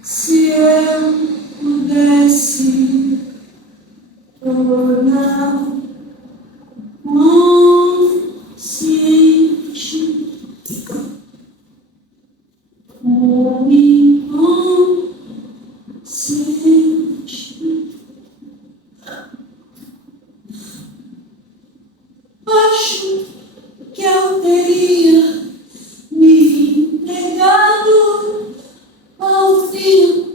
Se eu pudesse tornar consciente ou inconsciente, acho que eu teria me entregado ao fio.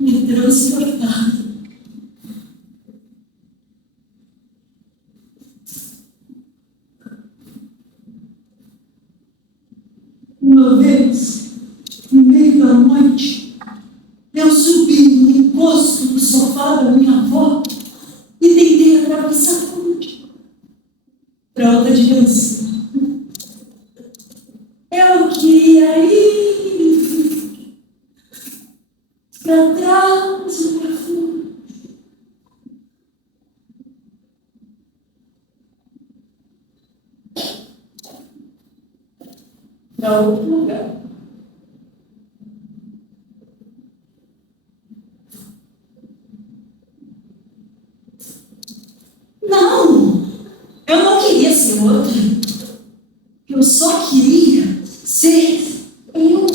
Me transportado. Uma vez, no meio da noite, eu subi no encosto do sofá da minha avó e tentei atravessar a ponte para outra dimensão. Eu queria ir para trás e para frente. Para outro lugar. Não! Eu não queria ser outra. Eu só queria ser eu.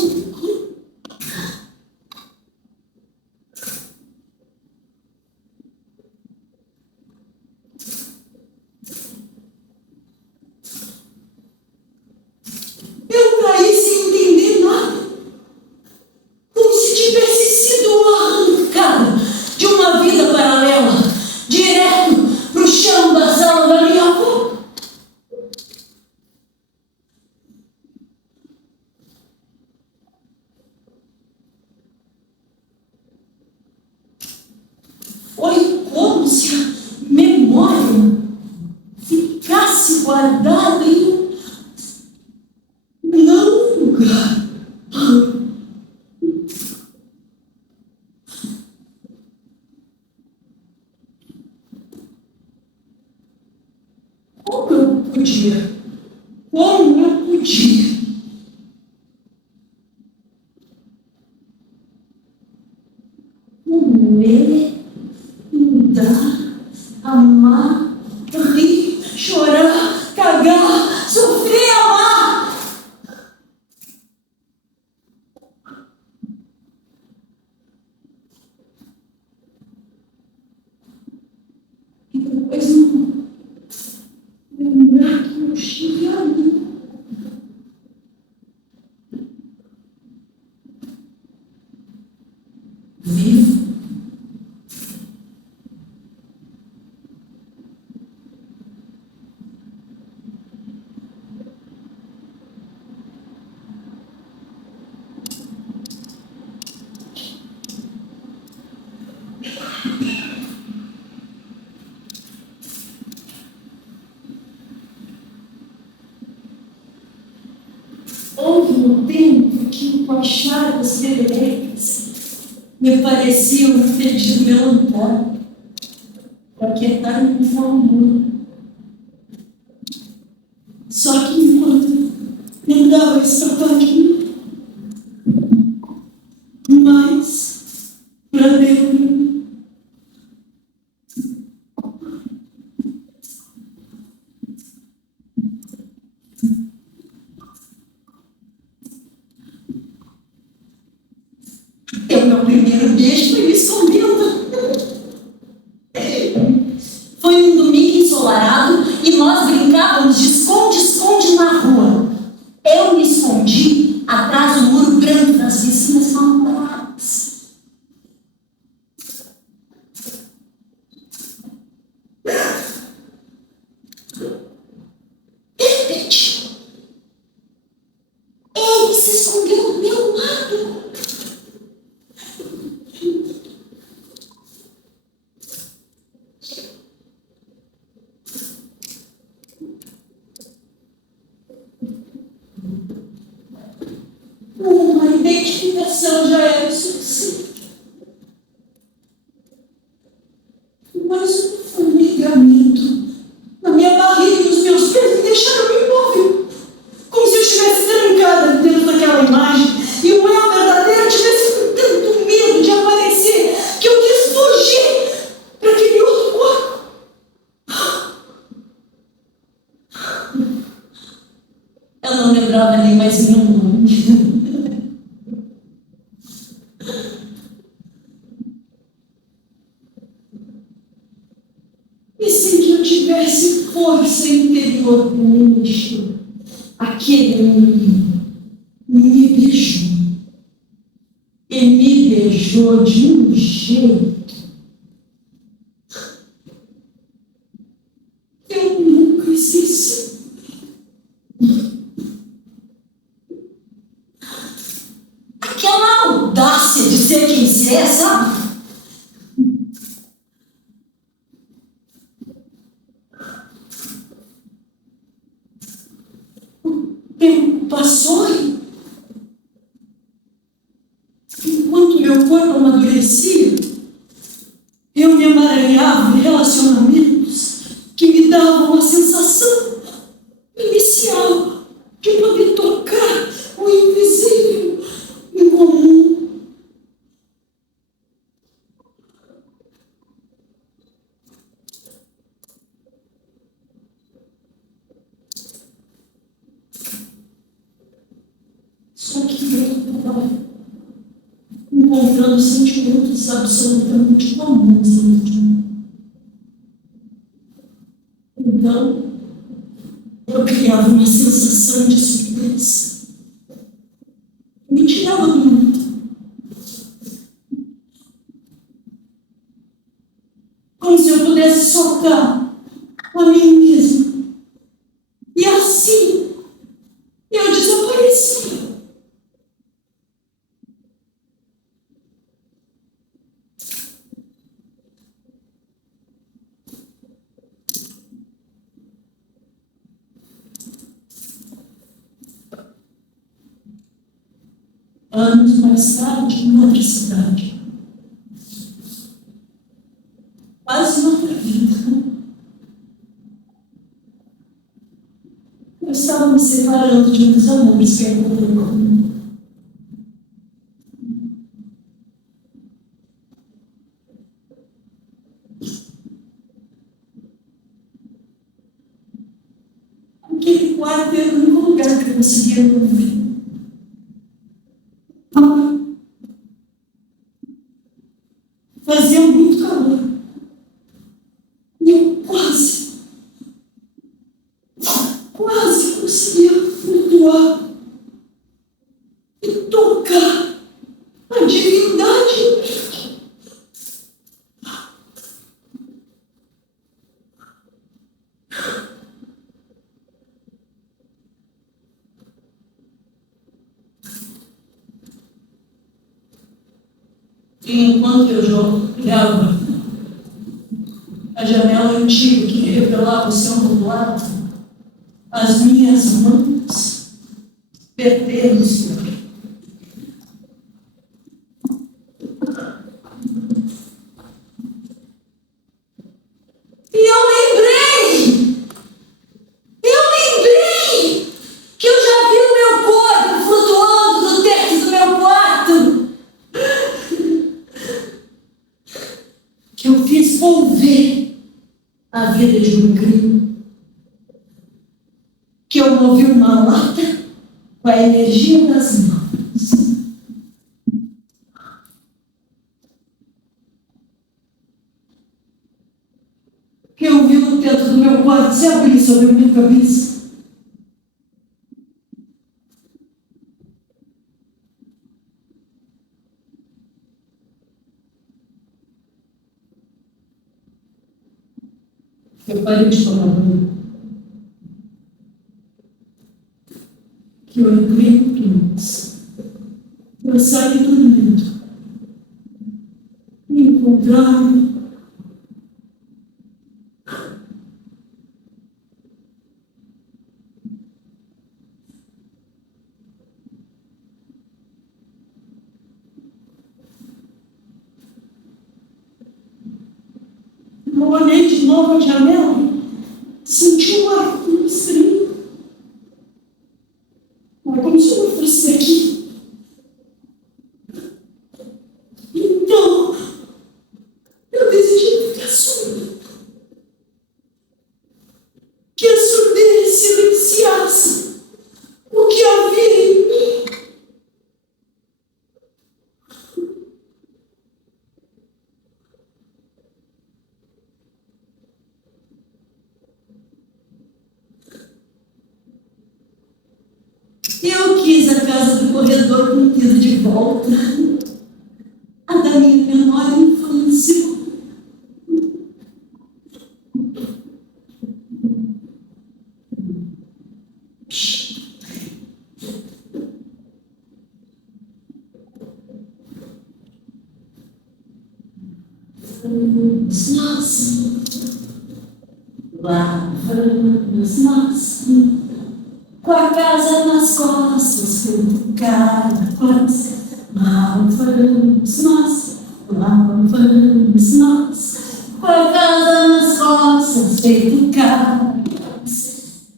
Eu caí sem entender nada. Como se tivesse sido arrancado de uma vida paralela, direto para o chão da sala da minha avó. Foi como se a memória ficasse guardada em um não lugar. Como eu podia? Como eu podia? Comer, andar, amar, rir, chorar, cagar, sofrer, amar. E depois não lembrar que eu estive ali. Vivo. no tempo que com as chagas perecas me parecia um fedido melancólico para quietar o meu amor. Só que enquanto lembrava essa página, mais para Deus. O meu primeiro beijo foi me escondendo. Foi um domingo ensolarado e nós brincávamos de esconde-esconde na rua. Eu me escondi atrás do muro branco das vizinhas malvadas. De repente, ele se escondeu ao meu lado. Uma identificação já era suficiente. Mas um formigamento na minha barriga e nos meus pés me deixaram imóvel, como se eu estivesse trancada dentro daquela imagem e o eu verdadeiro tivesse com tanto medo de aparecer que eu quis fugir para aquele outro corpo. Eu não lembrava nem mais meu nome. E sem que eu tivesse força interior para me mexer, aquele menino me beijou. E me beijou de um jeito que eu nunca esqueci. Aquela audácia de ser quem você é, sabe? O tempo passou e, enquanto meu corpo amadurecia, eu me emaranhava em relacionamentos que me davam uma sensação inicial de poder tocar o invisível em comum. Só que eu estava encontrando sentimentos absolutamente comuns no último. Então, eu criava uma sensação de surpresa. Me tirava do mundo. Como se eu pudesse soltar a mim mesma. E assim, eu desaparecia. Anos mais tarde, em outra cidade. Quase noutra vida. Eu estava me separando de um dos amores que eu encontrei comigo. Aquele quarto era o único lugar que eu conseguia ouvir. Fazia muito calor. E eu quase conseguia flutuar e tocar a divindade. E enquanto eu olhava a janela antiga que revelava o céu nublado, as minhas mãos perdendo, Senhor. E eu lembrei que eu já vi o meu corpo flutuando no teto do meu quarto, que eu fiz volver a vida de um crime, que eu movi uma lata com a energia das mãos. Que eu vi o teto do meu quarto se abrir sobre a minha cabeça. Eu parei de tomar banho. Que eu entrei no Clímax. Eu saí dormindo. Me encontraram. Eu olhei de novo a janela, senti um ar muito estranho. Mas como se eu não fosse aqui. Então, eu decidi ficar surda. Que a surdez silenciasse o que havia em mim. Eu quis a casa do corredor contida de volta, a da minha menor infância. Nós, lá vamos nós, com a casa nas costas, com cara quase. Lá vamos nós, com a casa nas costas, feito cara.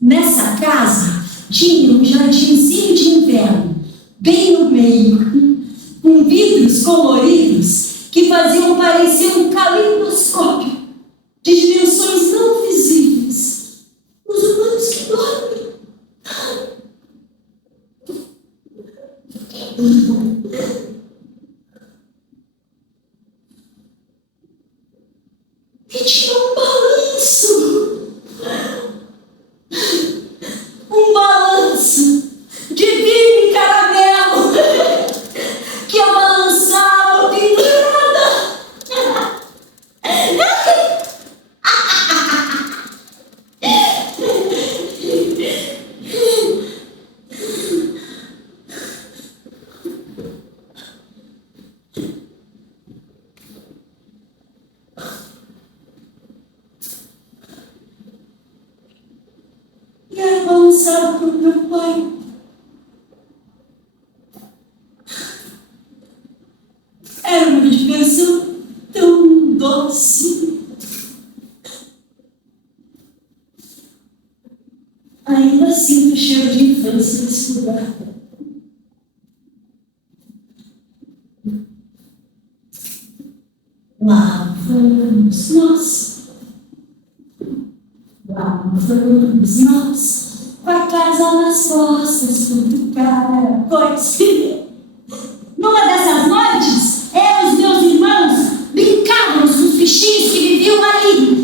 Nessa casa tinha um jardinzinho de inverno, bem no meio, com vidros coloridos que faziam parecer um calidoscópio de dimensões não visíveis. Os humanos que dormem. E tinha um balanço. Um balanço de vinho e caramelo que eu balançava pendurada. E era balançado por meu pai. Era uma diversão tão doce. Ainda sinto o cheiro de infância nesse lugar. Lá vamos nós. Lá vamos nós. Com a casa nas costas, tudo cara. Numa dessas noites, eu e os meus irmãos brincávamos com os bichinhos que viviam ali.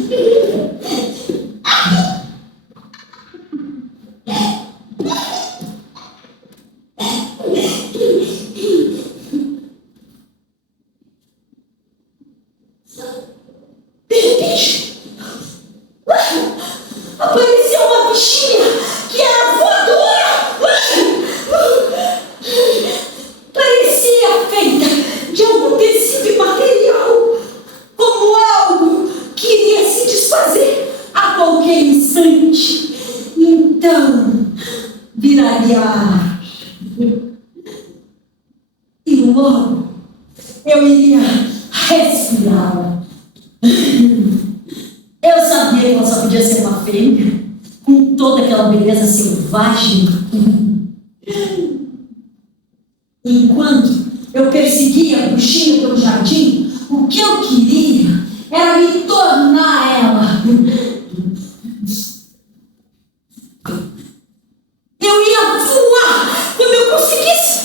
De repente, apareceu uma bichinha que era voadora. eu iria respirá-la. Eu sabia que ela só podia ser uma fêmea, com toda aquela beleza selvagem. Enquanto eu perseguia a bruxinha pelo jardim, o que eu queria era me tornar ela. Eu ia voar quando eu conseguisse.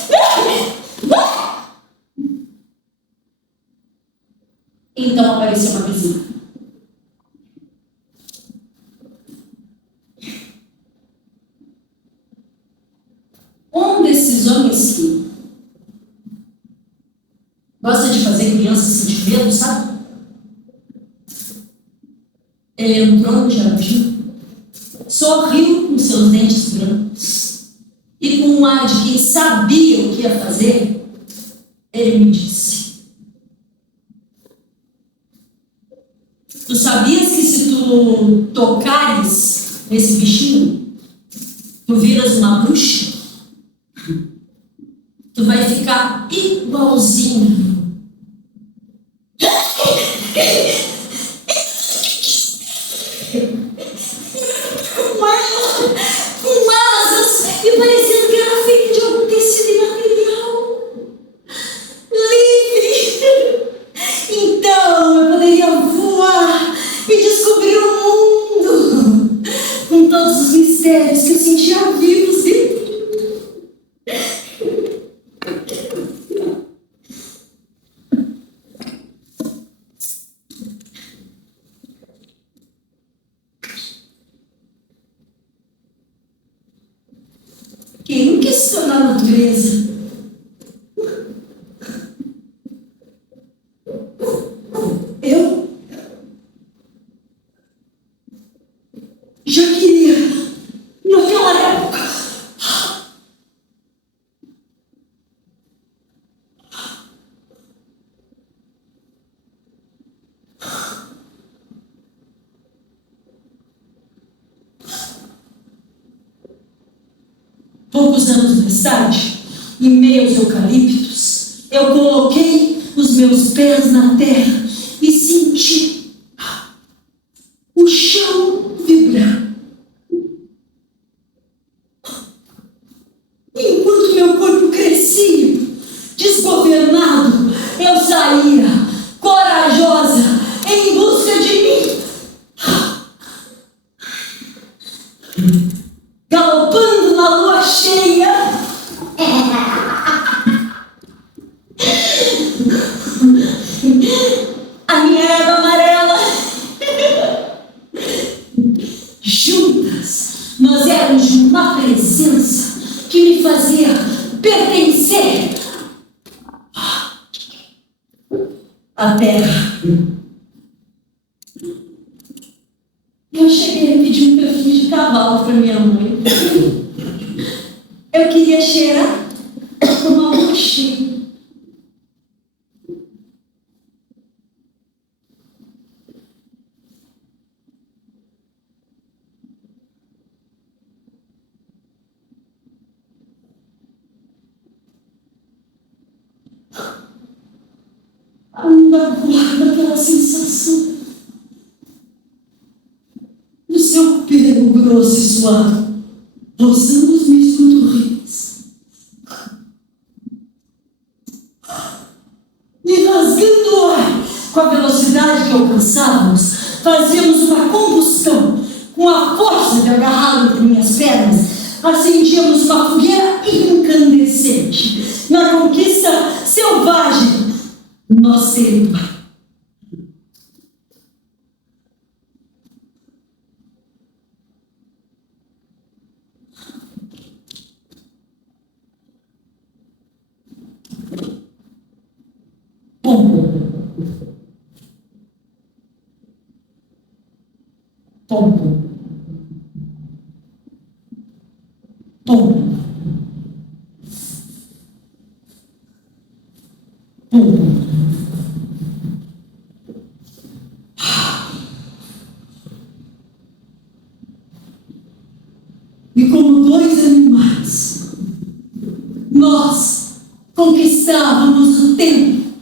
Então apareceu uma vizinha. Um desses homens que gosta de fazer criança sentir medo, sabe? Ele entrou no jardim, sorriu com seus dentes brancos e com um ar de quem sabia o que ia fazer, ele me disse: tu sabias que se tu tocares nesse bichinho, tu viras uma bruxa? Tu vai ficar igualzinho. Com asas e parecendo que era feito de algum tecido imaterial. Livre. Então eu poderia voar e descobrir o mundo com todos os mistérios que eu sentia vivos dentro. Quem não questiona a natureza? Eu já queria, naquela época, poucos anos mais tarde, em meio aos eucaliptos, eu coloquei os meus pés na terra e senti o chão vibrar. Enquanto meu corpo crescia, desgovernado, eu saía, corajosa, em busca de mim. Galopando na lua cheia. A minha égua amarela. Juntas, nós éramos de uma presença que me fazia pertencer à terra. Eu cheguei a pedir um perfume de cavalo para minha mãe. Eu queria cheirar uma lua cheia. Ainda guardo aquela sensação do seu pelo grosso e suave, roçando os meus cotovelos e rasgando o ar. Com a velocidade que alcançávamos, fazíamos uma combustão. Com a força de agarrá-lo entre minhas pernas, acendíamos uma fogueira incandescente. Na conquista selvagem, nós seríamos. Pombo. Pombo. Pombo. Pombo. E como dois animais, nós conquistávamos o tempo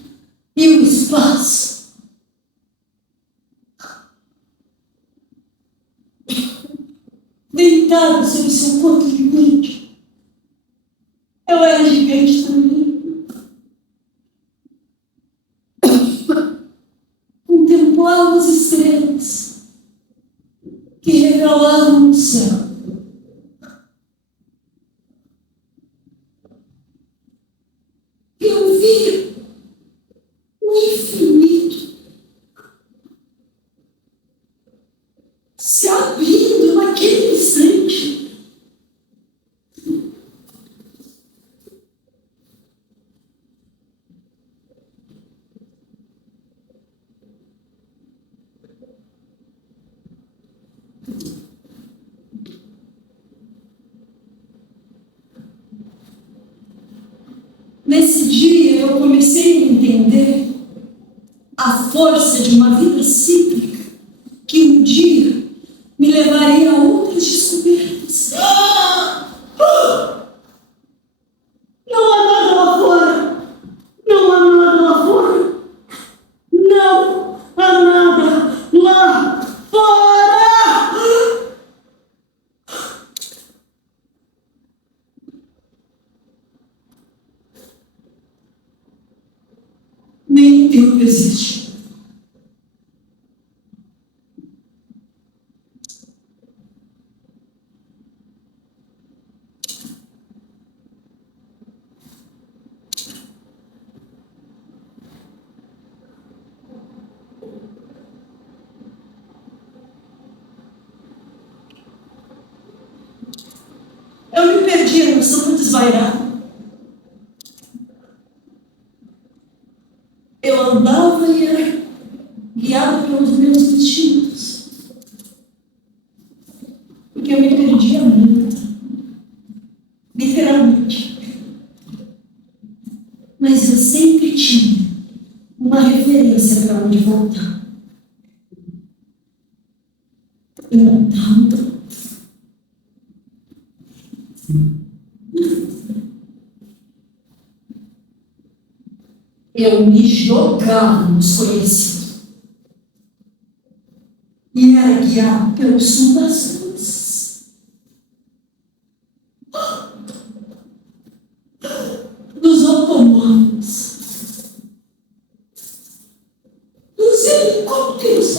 deitado sobre seu corpo gigante. Eu era gigante também. Contemplava as estrelas que revelavam o céu. Eu via o infinito se abrindo naquele instante. Nesse dia eu comecei a entender a força de uma vida cíclica que um dia me levaria a outras descobertas. Não há nada lá fora. Não há nada lá fora. Não há nada lá fora. Nem tempo existe. Eu me perdi, a noção de desvairar. Eu andava e era guiado pelos meus instintos. Porque eu me perdia muito. Literalmente. Mas eu sempre tinha uma referência para onde voltar. Então, eu me jogava no desconhecido. E era guiado pelo som das luzes, dos automóveis, dos helicópteros,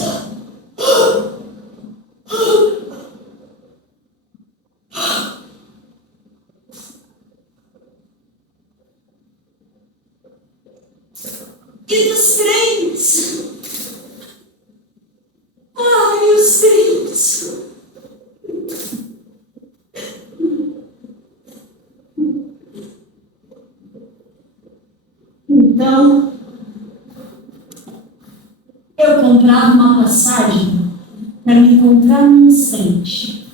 e dos trens. Ai, os trens. Então, eu comprava uma passagem para me encontrar num instante.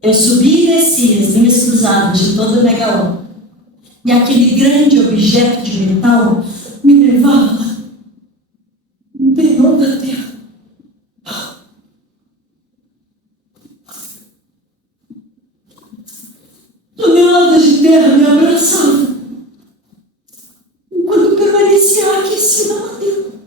Eu subia e descia as linhas cruzadas de todo o megalópolis. E aquele grande objeto de metal me levava no interior da terra. Toneladas de terra me abraçavam, enquanto permanecia aquecida lá dentro.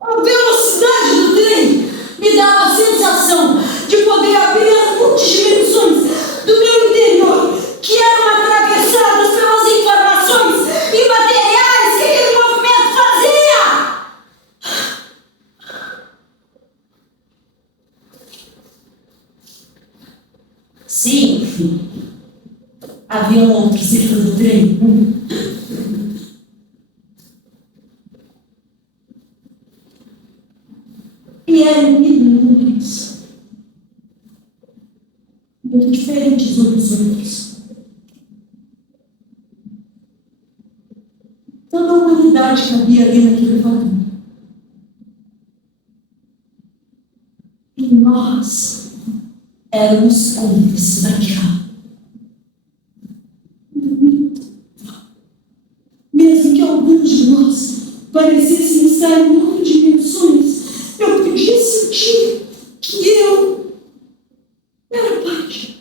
A velocidade do trem me dava a sensação de poder abrir as multidimensões do meu interior, que eram atravessadas pelas informações imateriais que aquele movimento fazia. Sim, havia outros dentro do trem. E eram inúmeros, muito diferentes uns dos outros. Toda a humanidade cabia ali naquele vagão. E nós éramos cúmplices daquela. Mesmo que alguns de nós parecessem estar em outras dimensões, eu podia sentir que eu era parte.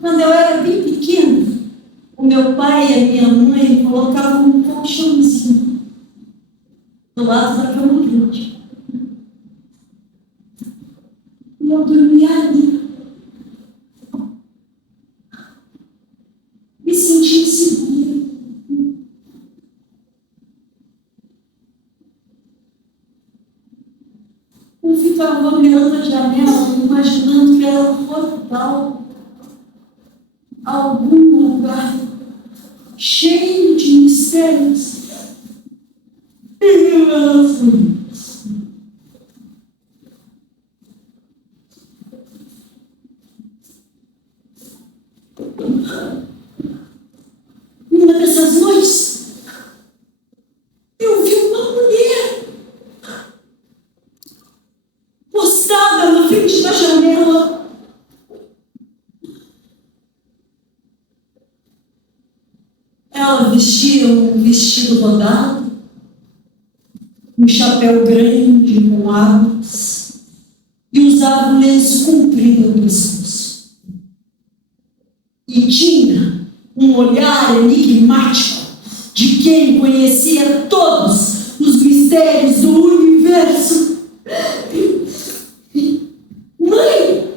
Quando eu era bem pequena, o meu pai e a minha mãe colocavam um colchãozinho do lado da cama grande. E eu dormia ali. Me sentia segura. Eu ficava olhando a janela, imaginando que era um portal, algum lugar cheio de mistérios. E eu fui. Numa dessas noites, eu vi uma mulher postada na frente da janela. Ela vestia um vestido rodado, um chapéu grande com abas e usava um lenço comprido no pescoço. E tinha um olhar enigmático de quem conhecia todos os mistérios do universo. Mãe!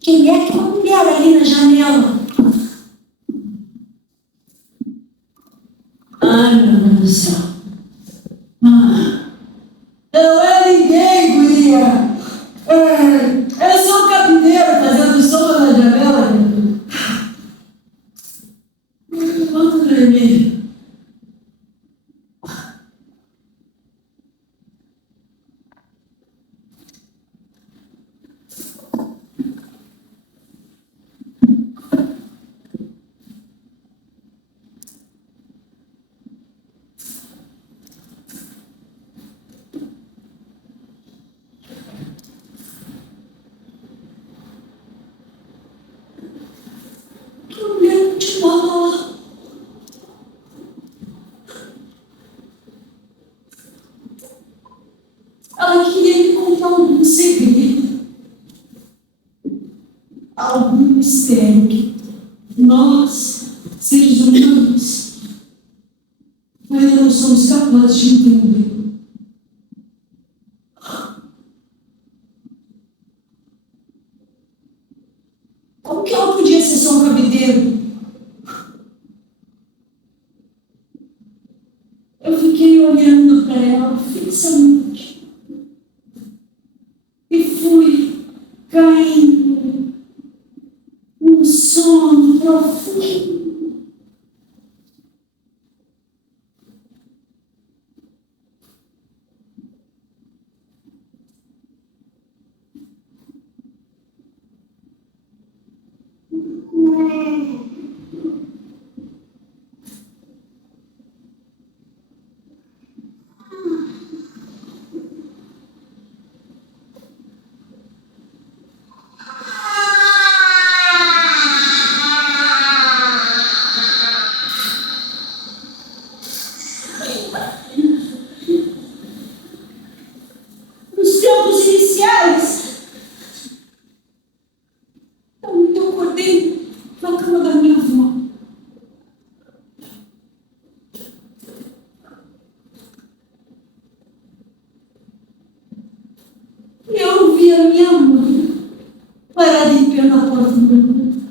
Quem é aquela mulher ali na janela? Ai, meu Deus do céu. Não é ninguém, guria. É só o cabineiro fazendo sombra na janela. Vamos dormir. Ela queria me contar algum segredo, algum mistério que nós, seres humanos, ainda não somos capazes de entender. Como que ela podia ser só um cabideiro? Eu fiquei olhando para ela fixamente e fui caindo num sono profundo. Nos tempos iniciais, eu acordei na cama da minha avó. E eu vi a minha mãe parada em pé na porta do meu quarto.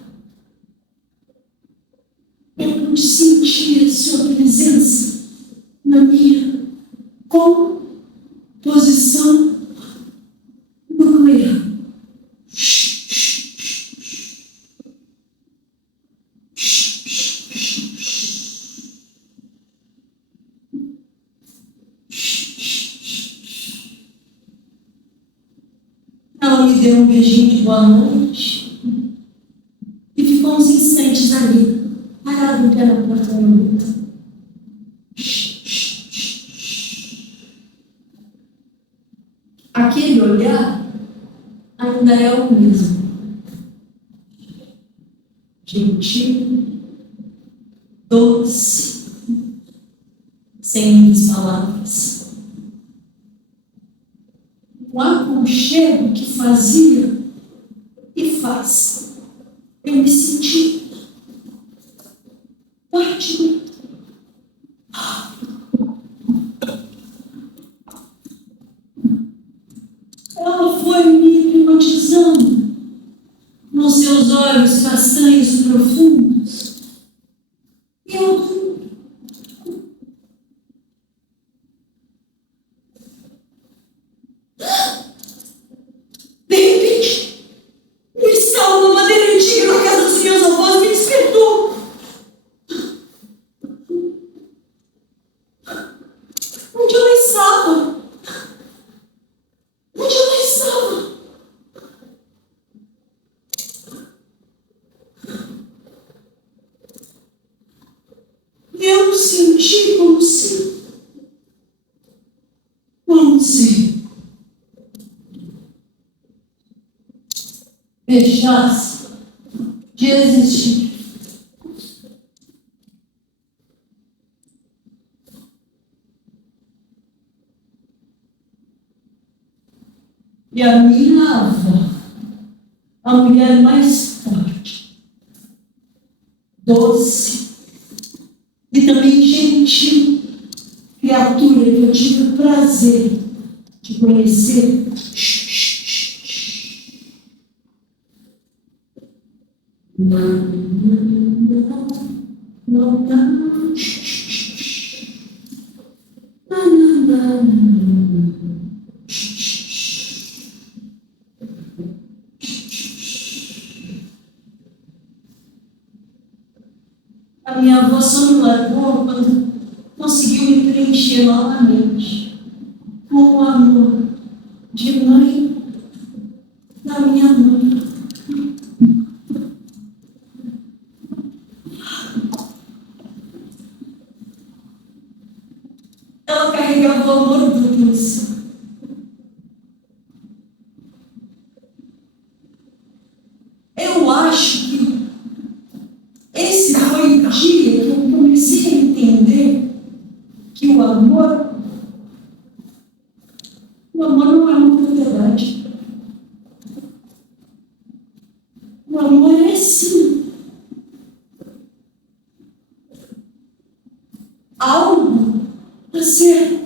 Eu pude sentir a sua presença na minha composição nuclear. Ela me deu um beijinho de boa noite e ficou uns instantes ali, parado em pé na porta do meu quarto. aquele olhar ainda é o mesmo. Gentil, doce, sem muitas palavras. Um aconchego que fazia e faz eu me sentir parte. Ela foi me hipnotizando nos seus olhos castanhos profundos. E eu de repente, um estalo na madeira antiga na casa dos meus avós me despertou. Onde ela estava? Onde ela estava? Eu senti como se deixasse de existir. E a minha avó, a mulher mais forte, doce e também gentil, criatura que eu tive o prazer de conhecer, a minha avó só me largou quando conseguiu me preencher novamente com o amor de mãe da minha mãe. Ela carregava o amor do Deus. Eu acho que esse foi o dia que eu comecei a entender que o amor não é uma propriedade. O amor é sim algo a ser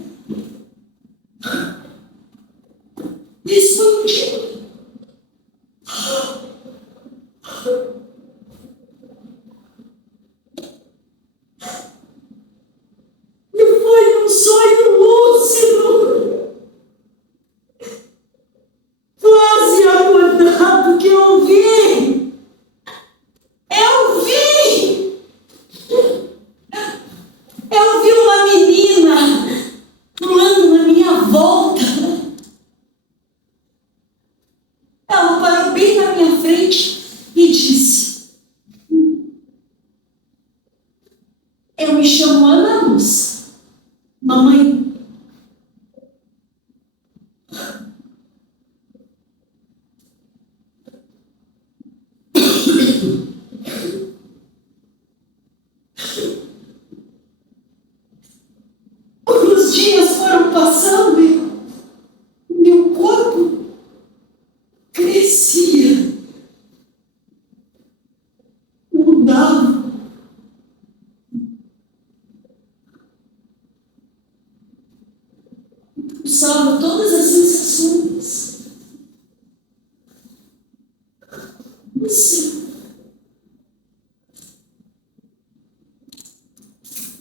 expandido. E foi um sonho lúcido, quase acordado, que eu vi. Eu vi uma menina pulando na minha volta. Ela parou bem na minha frente e disse: eu me chamo Ana Luz. Mamãe, os dias foram passando e meu corpo crescia, mudava. Pulsava todas as sensações. Assim,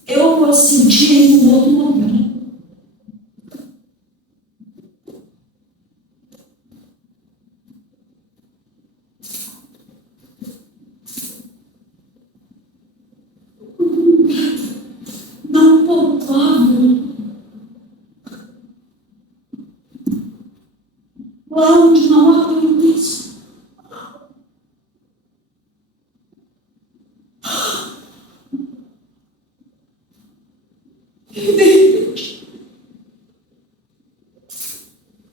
eu a sentia em um outro lugar. Não poupava. Lá onde não há isso. E de repente,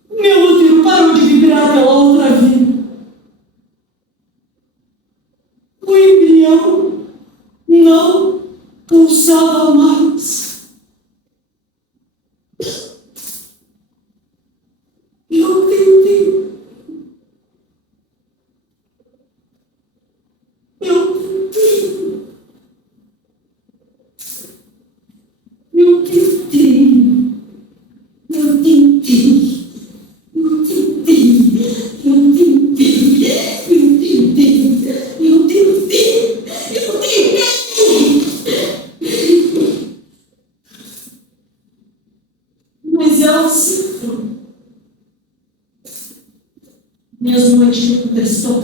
meu eu não pulsava mais. Eu tentei. Eu tentei. Eu tentei. Eu tentei. Eu tentei. Eu tentei. Eu tentei. Eu tentei. Eu tentei. Mas ela aceitou. Minhas noites de proteção.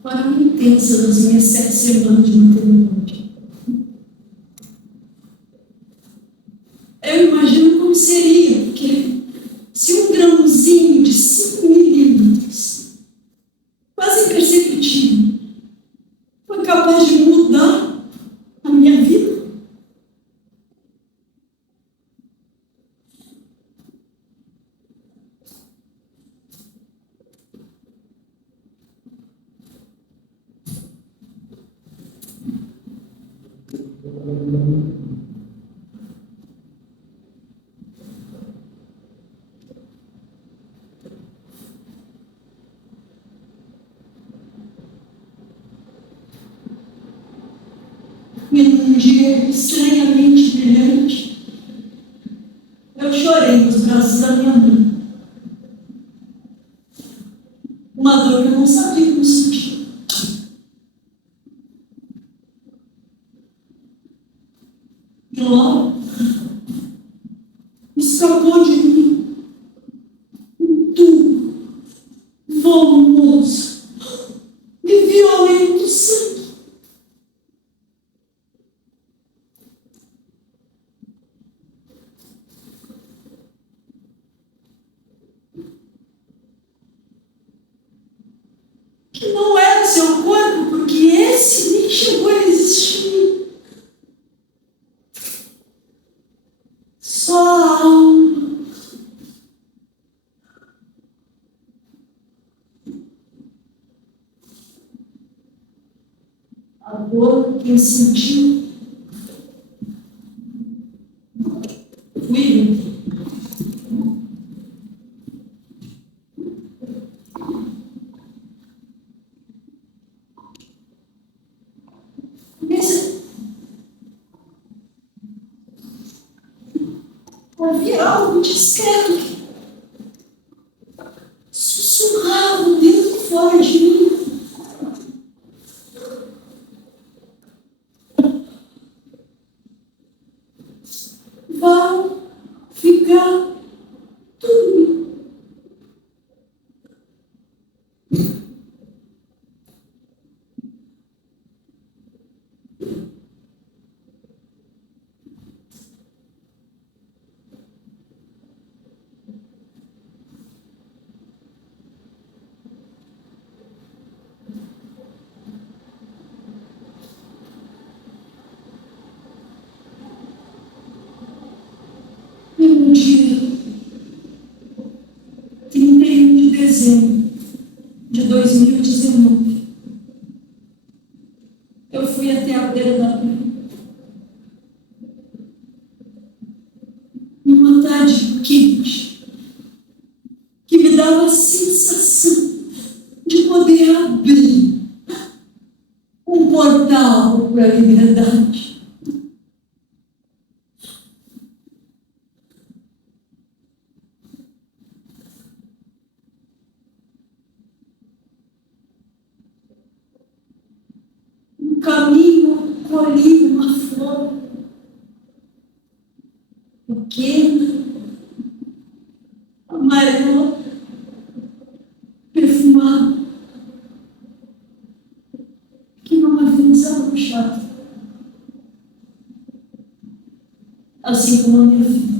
Foram intensas as minhas 7 semanas de maternidade. Eu imagino como seria, porque se um grãozinho de 5 milímetros, quase imperceptível, foi capaz de mudar a minha vida, e num dia estranhamente brilhante, eu chorei nos braços da minha mãe. Uma dor que eu não sabia como sentir. E logo, escapou de mim um tubo volumoso e violento sangue. Que não era o seu corpo, porque esse nem chegou a existir. Só a alma. A dor, quem sentiu, fui eu. Mas havia algo discreto que sussurrava dentro e fora de mim. Vai ficar tudo bem. E no dia 31 de dezembro de 2019, eu fui até a beira da praia, numa tarde quente, que me dava a sensação de poder abrir um portal para a liberdade. No caminho, colhi uma flor pequena, amarela, perfumada, que não havia desabrochado, assim como a minha vida.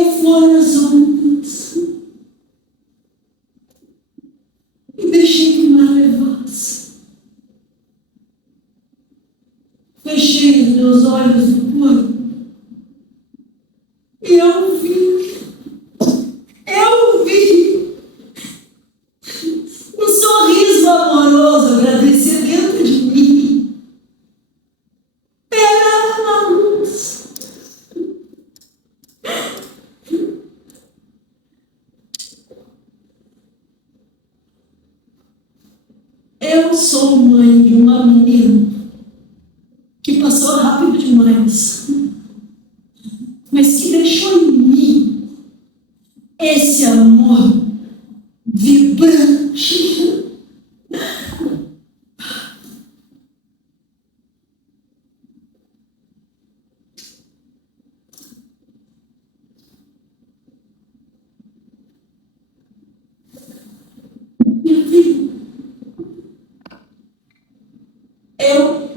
eu for as ondas e deixei que o mar levasse. Fechei os meus olhos no corpo e eu vi um sorriso amoroso agradecer dentro de mim. Era uma luz. Eu sou mãe de uma menina que passou rápido demais, mas que deixou em mim esse amor vibrante. Minha filha, eu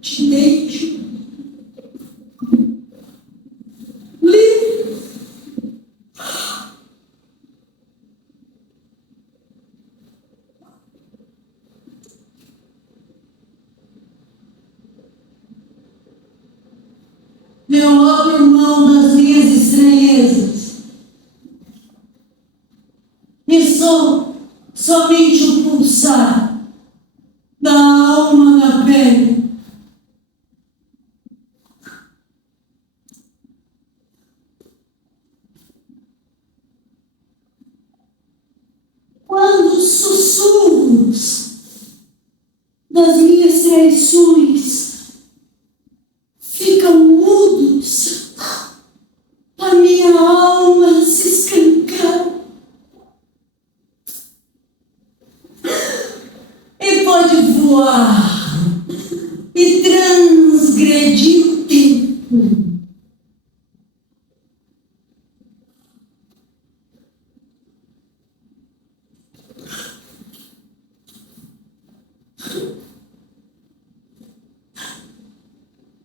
te deixo livre. Eu abro mão das minhas estranhezas e sou somente o pulsar da alma na pele. Quando os sussurros das minhas traições ficam mudos, a minha alma se escancara e pode voar e transgredir o tempo.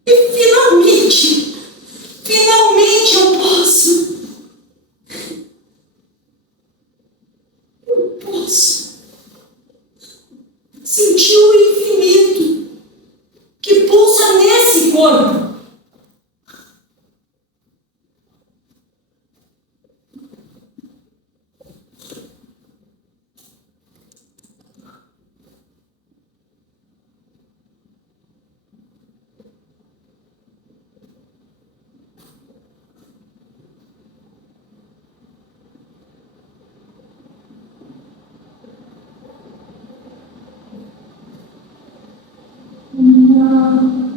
E finalmente eu posso sentir o infinito que pulsa nesse corpo. Não.